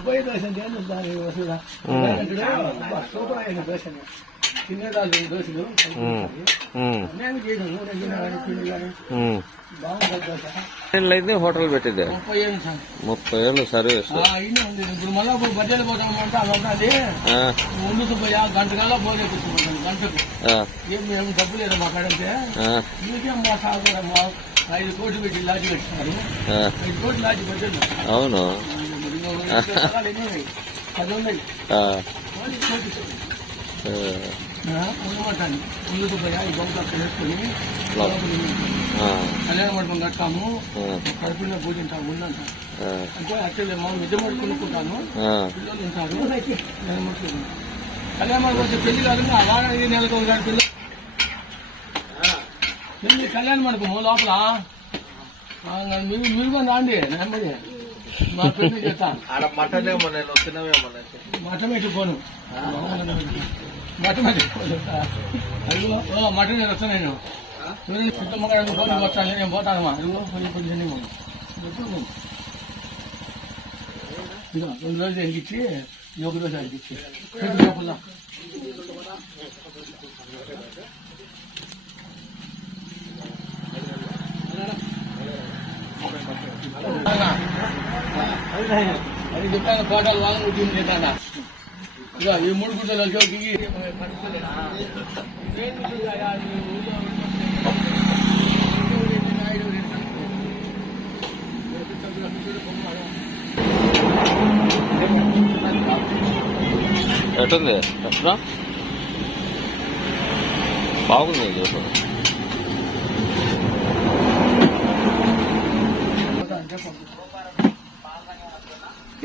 పోయి దోశ దాని వసూలా సూపర్ అయిన దోశలు నేను చేయను హోటల్ పెట్టింది. ముప్పై ఏళ్ళు సార్ ముప్పై ఏళ్ళు సర్వీస్ ఇప్పుడు మళ్ళీ బడ్జెట్ పోతామంటే అది ముందుకు పోయి గంట కల్లా కూర్చోబోతాను గంటకు. ఏం మేము డబ్బు లేదా మాట్లాడంటే ఆ, మీకేం మా సాగు? ఐదు కోట్లు పెట్టి లాడ్జి పెట్టినారు. ఆ. ఐదు కోట్లు లాడ్జి పెట్టారు అవును. ఉన్నాయి ముందుకు పోయా ఈ వేసుకొని కళ్యాణ మండపం కట్టాము కడుపులో పూజింటాము ఉందంట ఆ, అంటే మా కొనుక్కుంటాను పిల్లలు ఉంటారు నేను కళ్యాణ మండపం వచ్చే పెళ్ళి కాదు అలాగే ఇది నెలకు ఒకసారి పిల్ల పెళ్ళి కళ్యాణ మండపం లోపల మీరు మీరు కూడా రాండి నెమ్మది మా పెళ్ళి చేస్తాను. ఆడ మటన్ ఏమో నేను తినవేమో మటన్ పెట్టుకోను మటన్ పెట్టుకోను ఓ మటన్ నేను వస్తాను నేను. చూడండి పెద్ద మగాడు పోటీ వచ్చాను నేను పోతానమ్మా. అదిగో కొంచెం రెండు రోజులు ఎరిగిచ్చి ఈ ఒక రోజు ఎరిగిచ్చి పెట్టు లోపల అది చెప్పాను కోటాలు వాంగ్ ఉద్యమం చేస్తాను ఇక ఈ మూడు గుంటలు జోకి ఎట్టుంది బాగుంది చూపు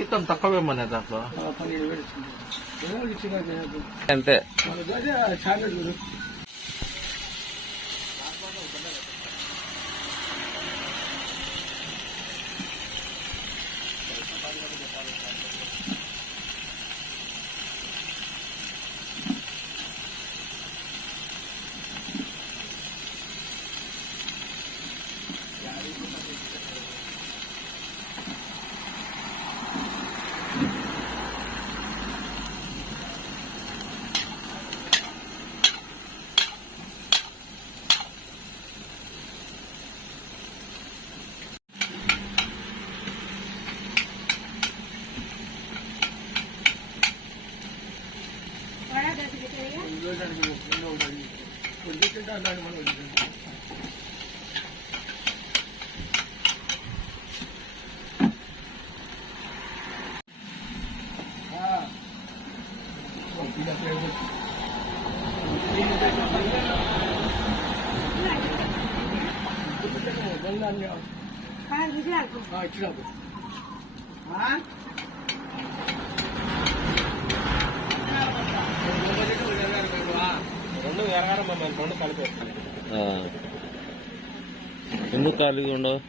జీతం తక్కువేమో దాంట్లో? పన్నెండు వేలు. అంతే. చాలా చూడు రెండు రోజులు అడిగి ఎన్నో ఒకటి అడిగి. ఒకటి తింటే అన్నాడు మనం ఒకటి తింటాం. ఆ. ఓ, పిల్ల పేరు. బంగారు ఆ, ఇచ్చినాకు ఎందుకు ఖాళీగా ఉండవు?